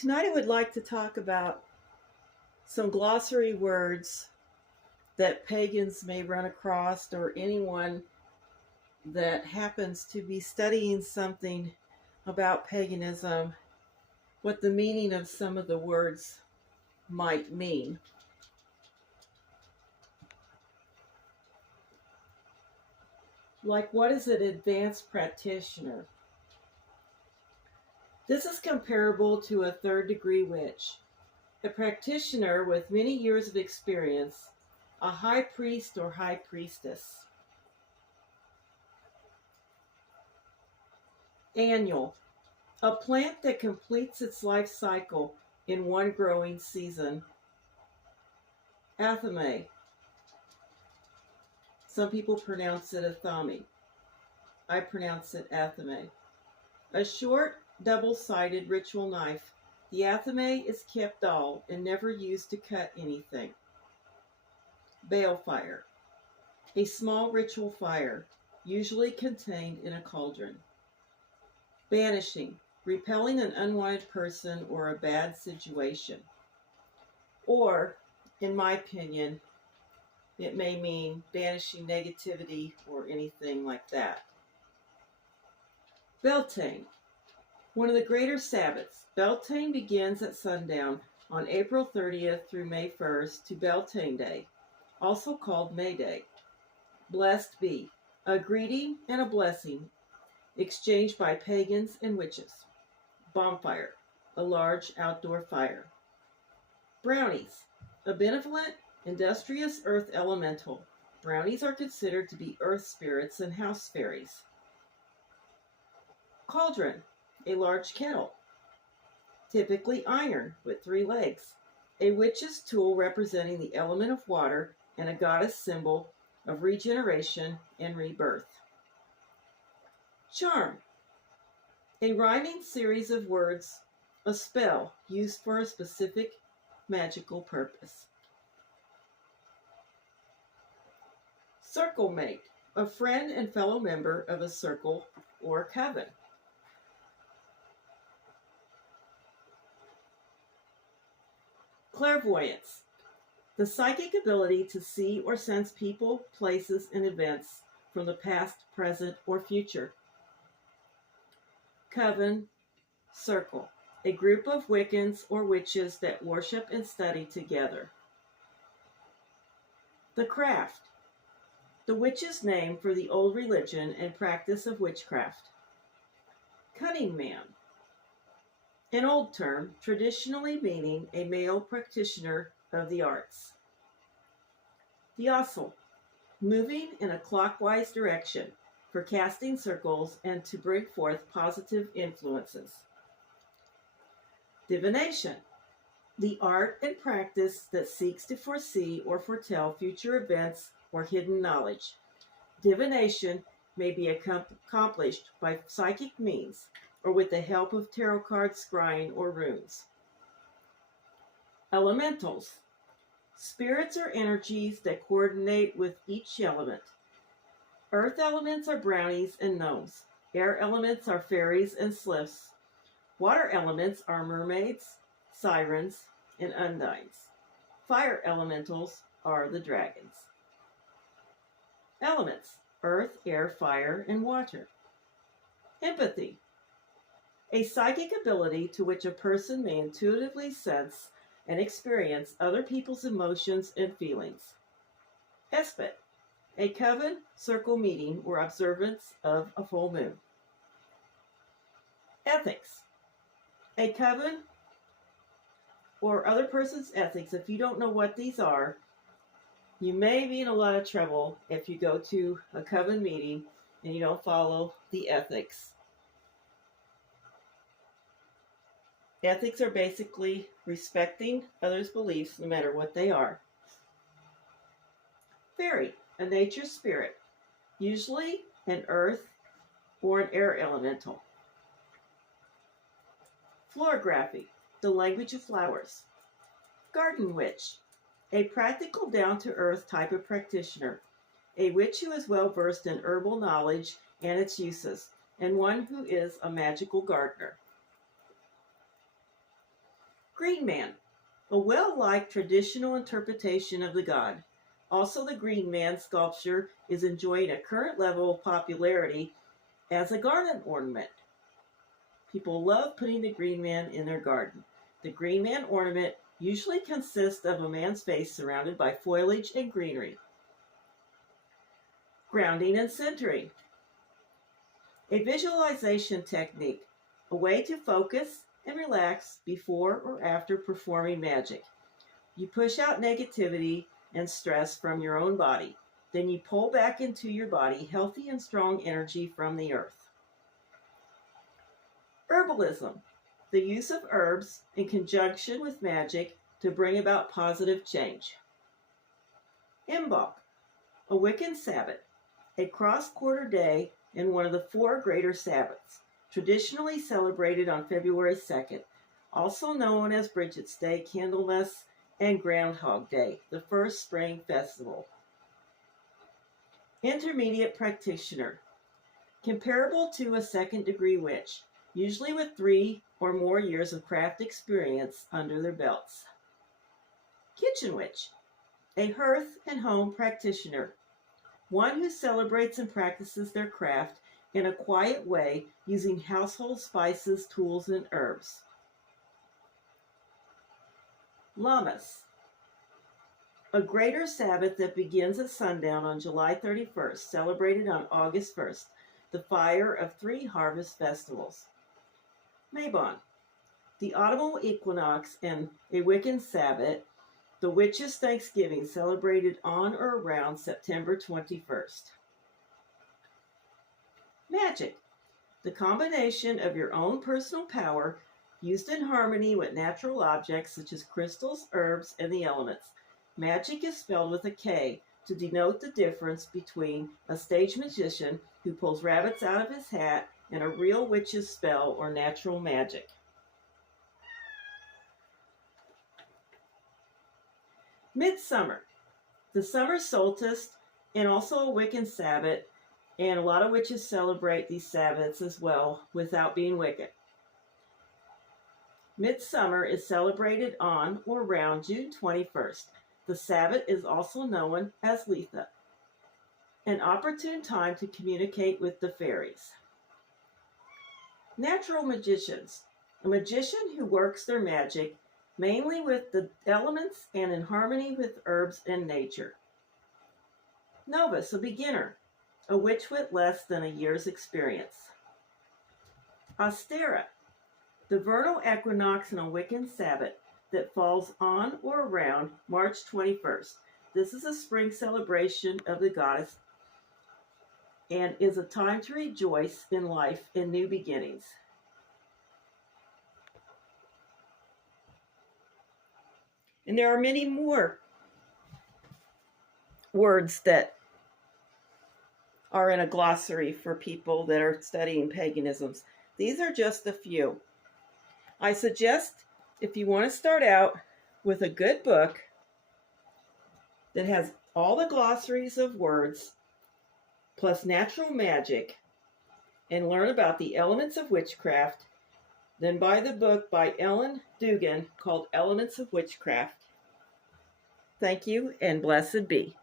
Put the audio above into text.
Tonight I would like to talk about some glossary words that pagans may run across, or anyone that happens to be studying something about paganism, what the meaning of some of the words might mean. Like, what is an advanced practitioner? This is comparable to a third-degree witch, a practitioner with many years of experience, a high priest or high priestess. Annual, a plant that completes its life cycle in one growing season. Athame, some people pronounce it athame. I pronounce it athame. A short, double-sided ritual knife. The athame is kept dull and never used to cut anything. Balefire, a small ritual fire, usually contained in a cauldron. Banishing, repelling an unwanted person or a bad situation. Or, in my opinion, it may mean banishing negativity or anything like that. Beltane, one of the greater Sabbaths. Beltane begins at sundown on April 30th through May 1st to Beltane Day, also called May Day. Blessed be, a greeting and a blessing exchanged by pagans and witches. Bonfire, a large outdoor fire. Brownies, a benevolent, industrious earth elemental. Brownies are considered to be earth spirits and house fairies. Cauldron, a large kettle, typically iron with 3 legs. A witch's tool representing the element of water and a goddess symbol of regeneration and rebirth. Charm, a rhyming series of words, a spell used for a specific magical purpose. Circle mate, a friend and fellow member of a circle or coven. Clairvoyance, the psychic ability to see or sense people, places, and events from the past, present, or future. Coven, circle, a group of Wiccans or witches that worship and study together. The craft, the witch's name for the old religion and practice of witchcraft. Cunning man, an old term traditionally meaning a male practitioner of the arts. Diasul, moving in a clockwise direction for casting circles and to bring forth positive influences. Divination, the art and practice that seeks to foresee or foretell future events or hidden knowledge. Divination may be accomplished by psychic means or with the help of tarot cards, scrying, or runes. Elementals, spirits or energies that coordinate with each element. Earth elements are brownies and gnomes. Air elements are fairies and sylphs. Water elements are mermaids, sirens, and undines. Fire elementals are the dragons. Elements, earth, air, fire, and water. Empathy, a psychic ability to which a person may intuitively sense and experience other people's emotions and feelings. Espet, a coven circle meeting or observance of a full moon. Ethics, a coven or other person's ethics. If you don't know what these are, you may be in a lot of trouble if you go to a coven meeting and you don't follow the ethics. Ethics are basically respecting others' beliefs no matter what they are. Fairy, a nature spirit, usually an earth or an air elemental. Florography, the language of flowers. Garden witch, a practical down-to-earth type of practitioner, a witch who is well versed in herbal knowledge and its uses, and one who is a magical gardener. Green Man, a well-liked traditional interpretation of the god. Also, the Green Man sculpture is enjoying a current level of popularity as a garden ornament. People love putting the Green Man in their garden. The Green Man ornament usually consists of a man's face surrounded by foliage and greenery. Grounding and centering. A visualization technique, a way to focus and relax before or after performing magic. You push out negativity and stress from your own body. Then you pull back into your body healthy and strong energy from the earth. Herbalism, the use of herbs in conjunction with magic to bring about positive change. Imbolc, a Wiccan Sabbath, a cross-quarter day in one of the 4 greater Sabbats, traditionally celebrated on February 2nd, also known as Bridget's Day, Candlemas, and Groundhog Day, the first spring festival. Intermediate practitioner, comparable to a second-degree witch, usually with 3 or more years of craft experience under their belts. Kitchen witch, a hearth and home practitioner, one who celebrates and practices their craft in a quiet way using household spices, tools, and herbs. Lammas, a greater Sabbath that begins at sundown on July 31st, celebrated on August 1st, the fire of 3 harvest festivals. Mabon, the autumnal equinox and a Wiccan Sabbath, the Witches' Thanksgiving, celebrated on or around September 21st. Magic, the combination of your own personal power used in harmony with natural objects such as crystals, herbs, and the elements. Magic is spelled with a K to denote the difference between a stage magician who pulls rabbits out of his hat and a real witch's spell or natural magic. Midsummer, the summer solstice, and also a Wiccan Sabbath, and a lot of witches celebrate these Sabbats as well without being Wiccan. Midsummer is celebrated on or around June 21st. The Sabbath is also known as Letha, an opportune time to communicate with the fairies. Natural magicians, a magician who works their magic mainly with the elements and in harmony with herbs and nature. Novice, a beginner, a witch with less than a year's experience. Ostera, the vernal equinox and a Wiccan Sabbath that falls on or around March 21st. This is a spring celebration of the goddess and is a time to rejoice in life and new beginnings. And there are many more words that are in a glossary for people that are studying paganisms. These are just a few. I suggest if you want to start out with a good book that has all the glossaries of words plus natural magic and learn about the elements of witchcraft, then buy the book by Ellen Dugan called Elements of Witchcraft. Thank you, and blessed be.